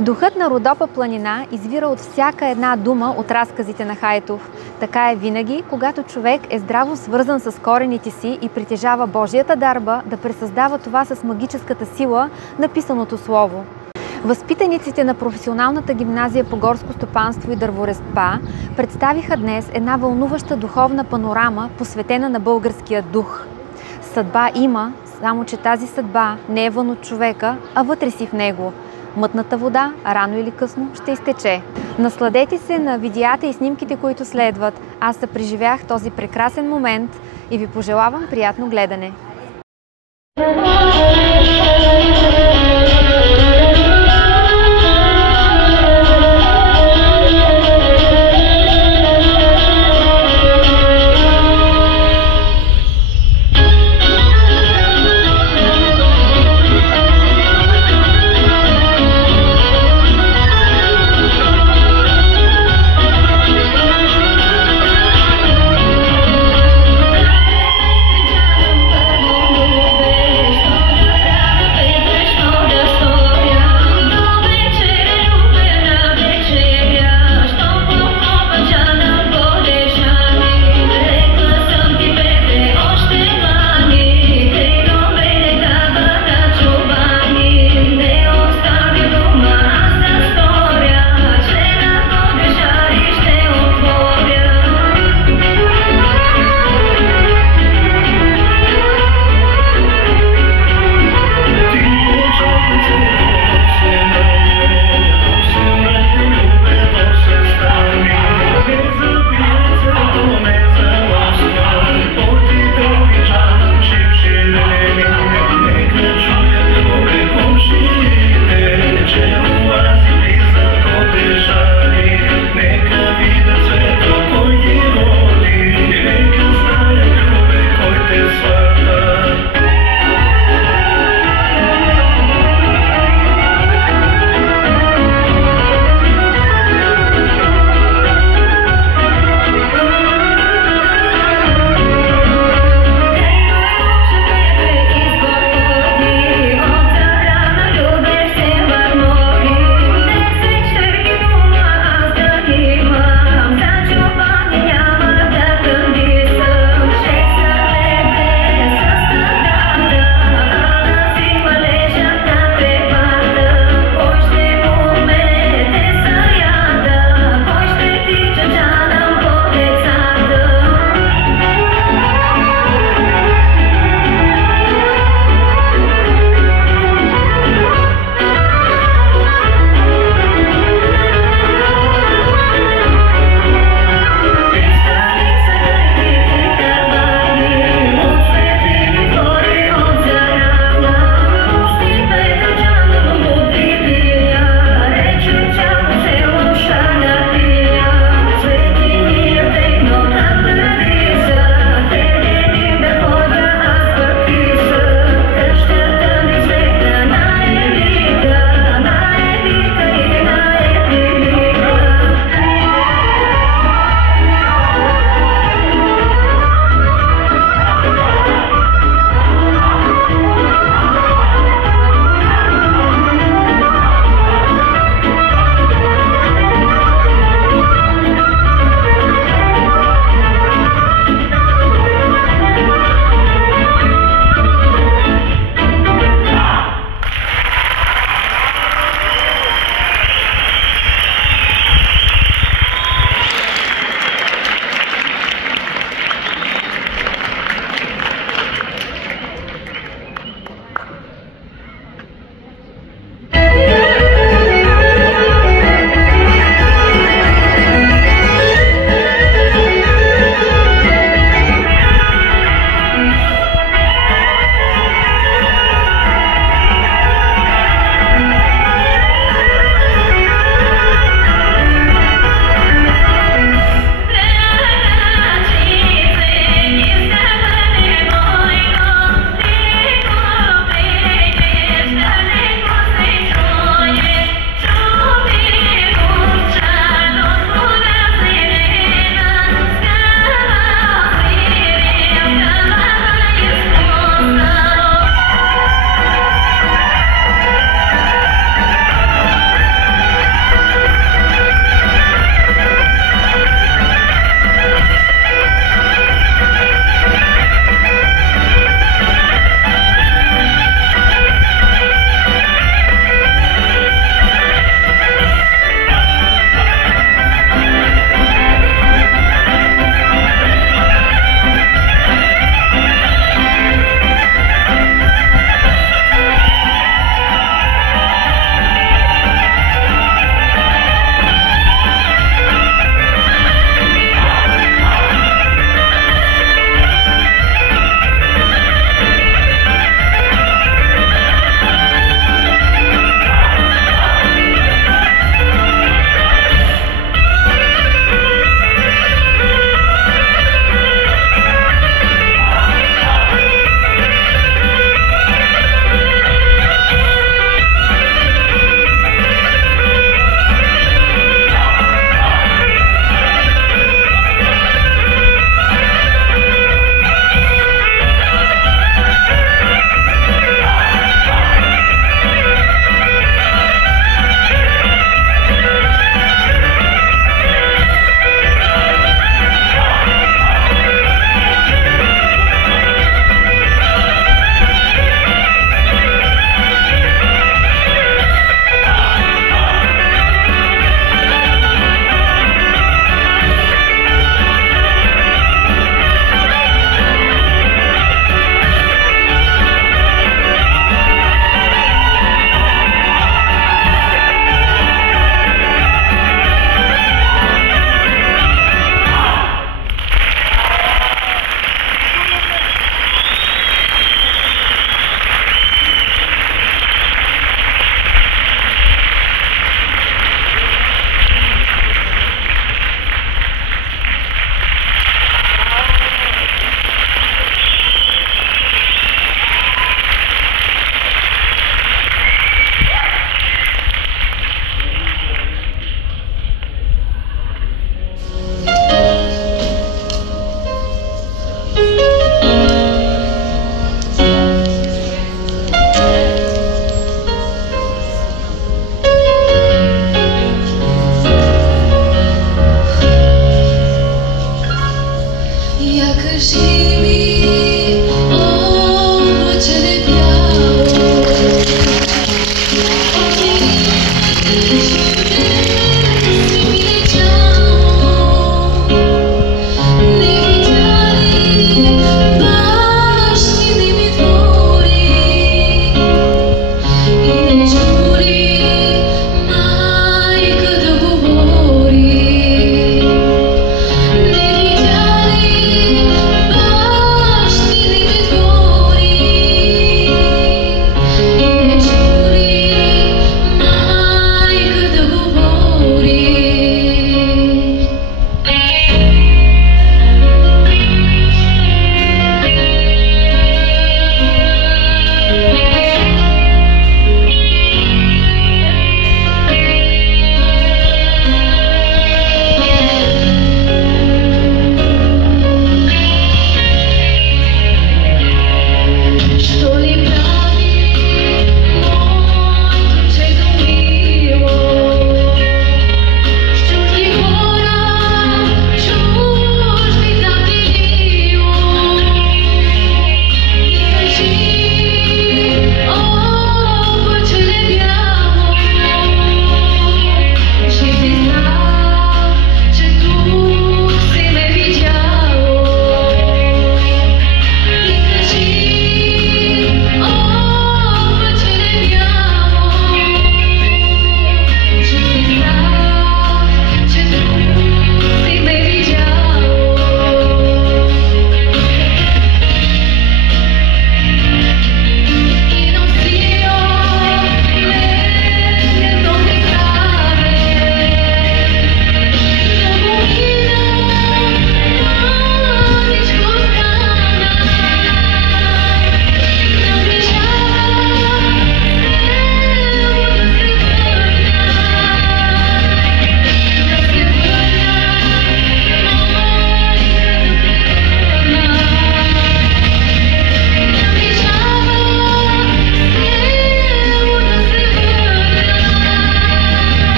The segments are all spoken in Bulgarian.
Духът на Родопа планина извира от всяка една дума от разказите на Хайтов. Така е винаги, когато човек е здраво свързан с корените си и притежава Божията дарба да пресъздава това с магическата сила на писаното слово. Възпитаниците на професионалната гимназия по горско стопанство и дърворезба представиха днес една вълнуваща духовна панорама, посветена на българския дух. Съдба има, само че тази съдба не е вън от човека, а вътре си в него. Мътната вода рано или късно ще изтече. Насладете се на видеята и снимките, които следват. Аз съпреживях този прекрасен момент и ви пожелавам приятно гледане.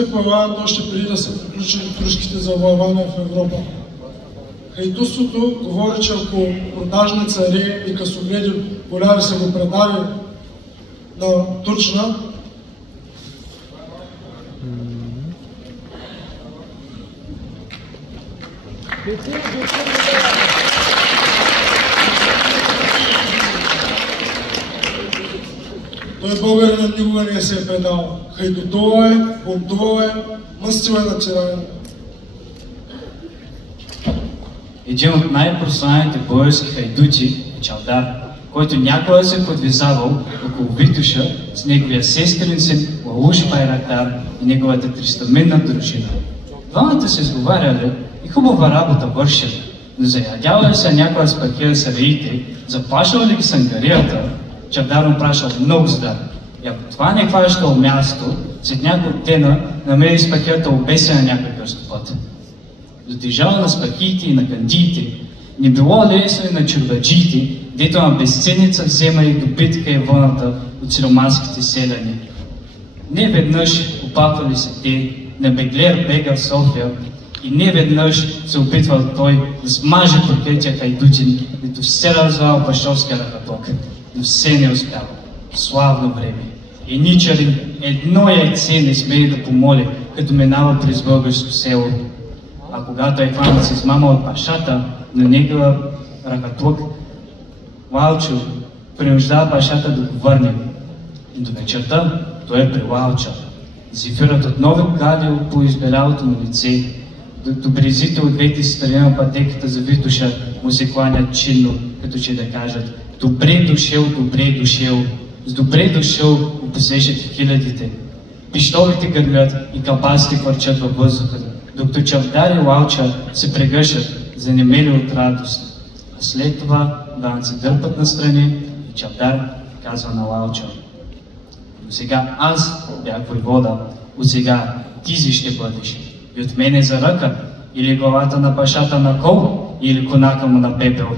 се появяват още преди да са приключили турските завоевания в Европа. Хайдутството говори, че ако продажни цари и късогледи боляри са го предали на Турчина, той българинът никога не се е предал. Хайдутувал е, бунтувал е, мъстил е на тирания. Един от най-прославените български хайдути е Чавдар, който някога се подвизавал около Витоша с неговия сестрин син Лалуш Байрактар и неговата 300-минна дружина. Двамата се сговаряли и хубава работа вършили, но заядявали се някога с пакия сариите, заплашвали ги с ангарията, Чавдар му пращал много здар. И ако това не хващало място, след няколко дена намери с пакията обесен на някой кръстопът. Дотежава на спахиите и на кандиите, не било лесно и на чурбаджиите, дето на безценица вземали до битка и вълната от сироманските селяни. Не веднъж опаквали се те, на Беглер бега в София и не веднъж се опитвал той да смаже проклетия хайдутин, дето все развал башовския рахаток, но все не успява. Славно време. И ничарин едно яйце не смее да помоли, като минава през българско село. А когато е хванат с мама от пашата, на негова рахатлък, Лалчо принуждава пашата да го върне. И до вечерта той е при Лалча. Зефирът отново галил по избелялото му лице. Добрезите от двете страни на пътеката за Витоша му се кланят чинно, като че да кажат: добре дошъл, добре дошъл. С добре дошъл го посещат хилядите. Пищовите гърмят и калбасите хвърчат във въздуха, докато Чавдар и Лалча се прегъщат, занемели от радост. А след това двамата се дърпат настрани и Чавдар казва на Лалча: до сега аз бях войвода, от сега ти си ще бъдеш. И от мене за ръка, или главата на пашата на кол, или конака му на пепел.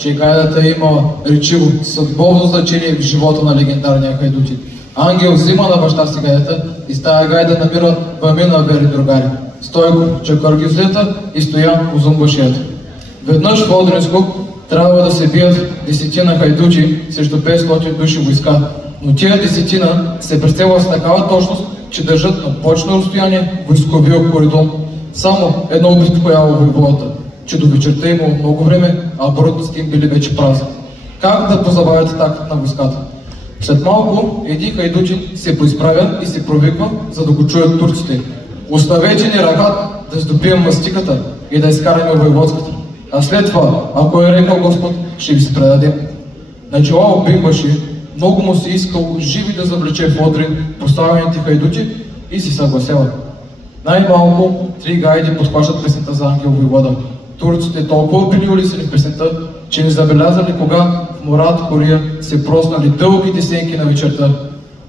че гайдата има речиво съдбовно значение в живота на легендарния хайдути. Ангел взима на баща си гайдата и с тая гайда намира двамина вери другари. Стойко Чакъргизлета и Стоян Озумбашията. Веднъж в Одринско трябва да се бият 10 хайдучи срещу 500 души войска, но тия 10 се пресела с такава точност, че държат на почно разстояние войсковия коридор. Само едно обезпокояло войводата, че до вечерта имало много време, а бъртниците им били вече празни. Как да позабавят тактата на войската? След малко един хайдучин се поизправя и се провиква, за да го чуят турците. Оставете ни рагат да здобием мастиката и да изкараме войводската. А след това, ако е рекал Господ, ще ви се предадем. Началал Бимбаши, много му се искал живи да завлече в Одрин поставените хайдути и си съгласява. Най-малко 3 гайди подхващат песента за Ангел Войвода. Турците толкова били улисани в песента, че не забелязали кога в Мурат Кория се проснали дългите сенки на вечерта.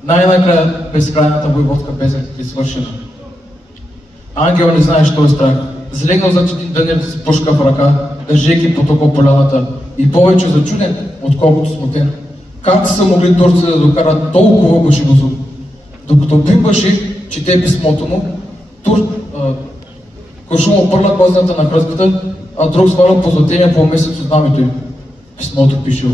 Най-накрая безкрайната войводска песен е свършена. Ангел не знае, що е страх. Залегнал зад един дънер с пушка в ръка, държейки потока поляната и повече зачуден, отколкото смутен. Как са могли турците да докарат толкова буши до зуб? Докато Бимбаши чете писмото му, Куршум опърла козната на хрътката, а друг сваля позлатения полумесец от знамето им. Писмото пишел: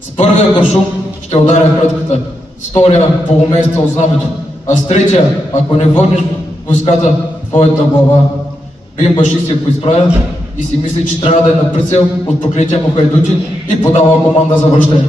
с първия куршум ще ударя хрътката, с втория полумесеца от знамето, а с третия, ако не върнеш войската в твоята глава. Бимбаши се поизправя и си мисли, че трябва да е на прицел от проклетия му хайдути и подава команда за връщане.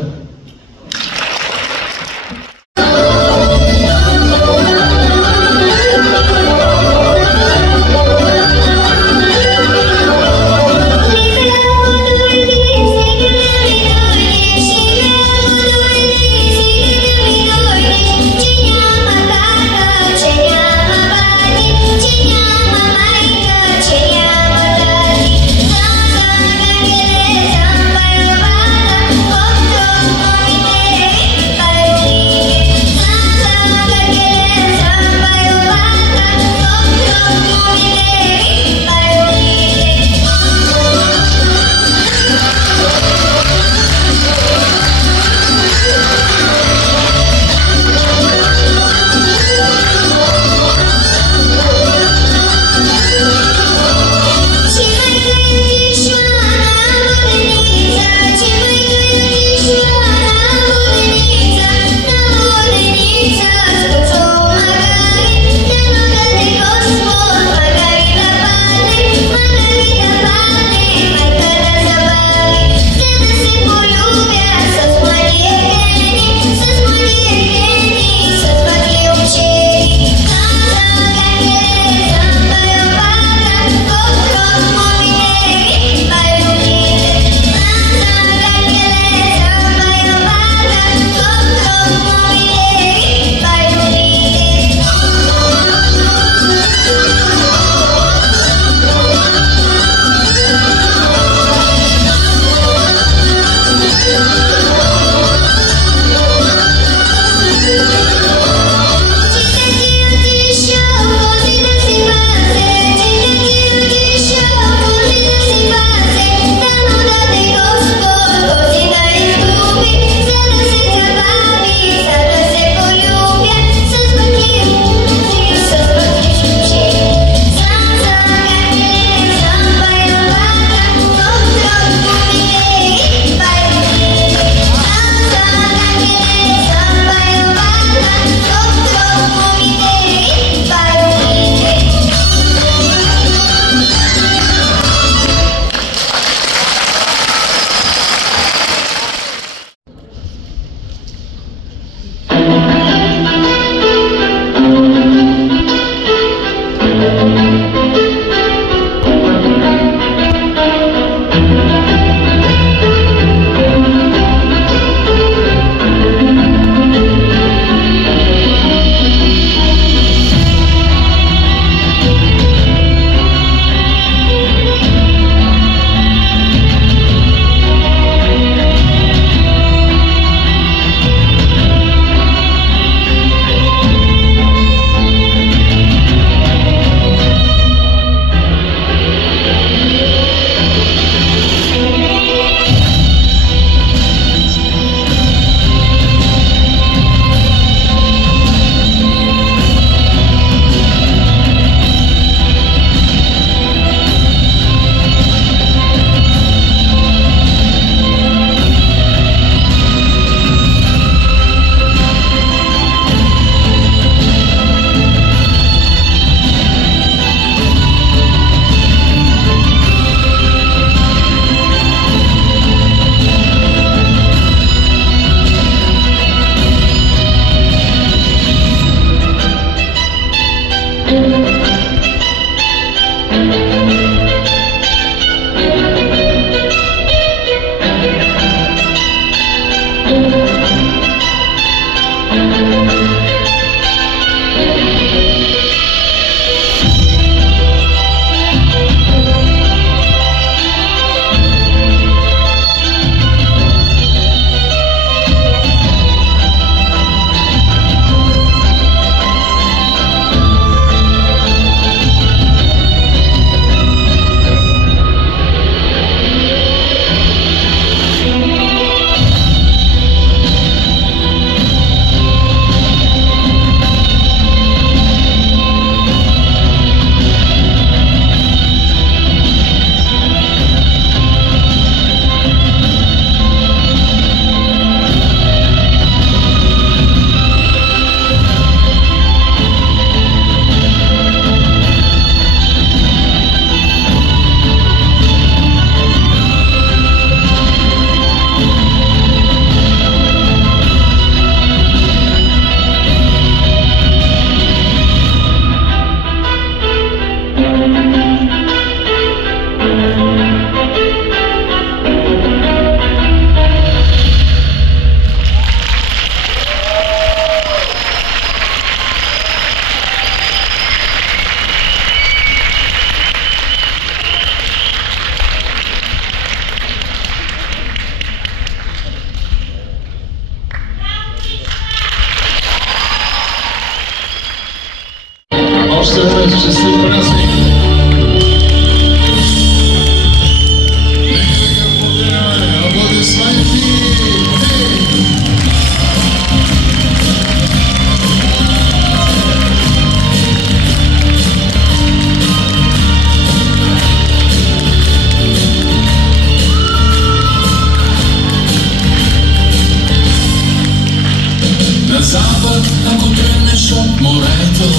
ако тръгнеш от морето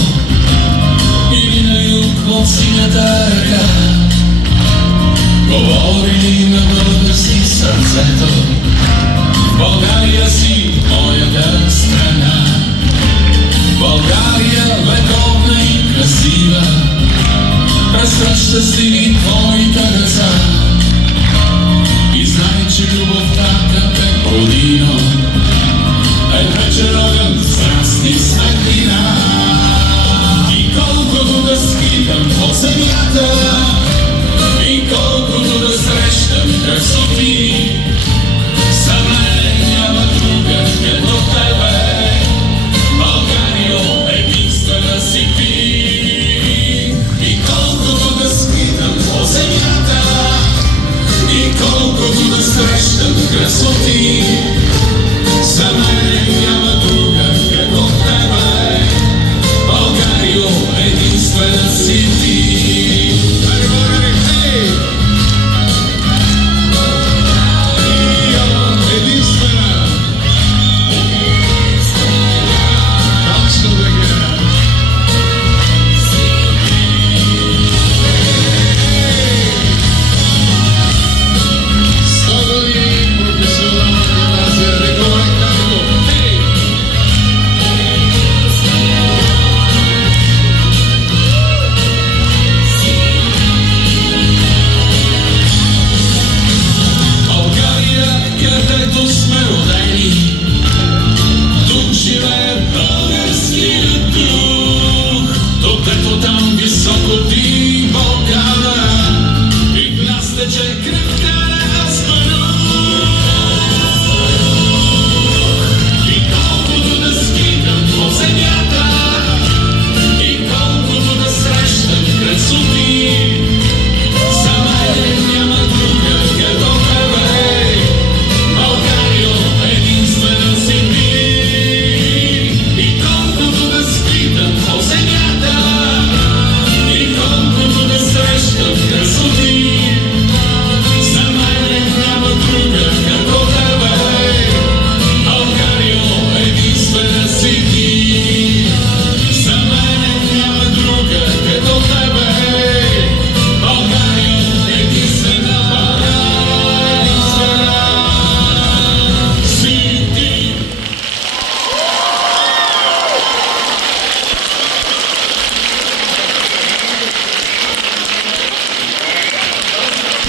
или на юг от синята река, говори на български сърцето. България си моята страна, България вековна и красива, пресръща си твоите деца и знай, че любовта към теб родино е вечер огън, страст и светлина. И колкото да скитам по земята, и колкото да срещам красоти, за мен няма друга като тебе, Българио, единствена си ти. И колкото да скитам по земята, и колкото да срещам красоти, за мен няма друга като тебе, Българио, единствена си ти.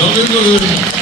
Много благодарим.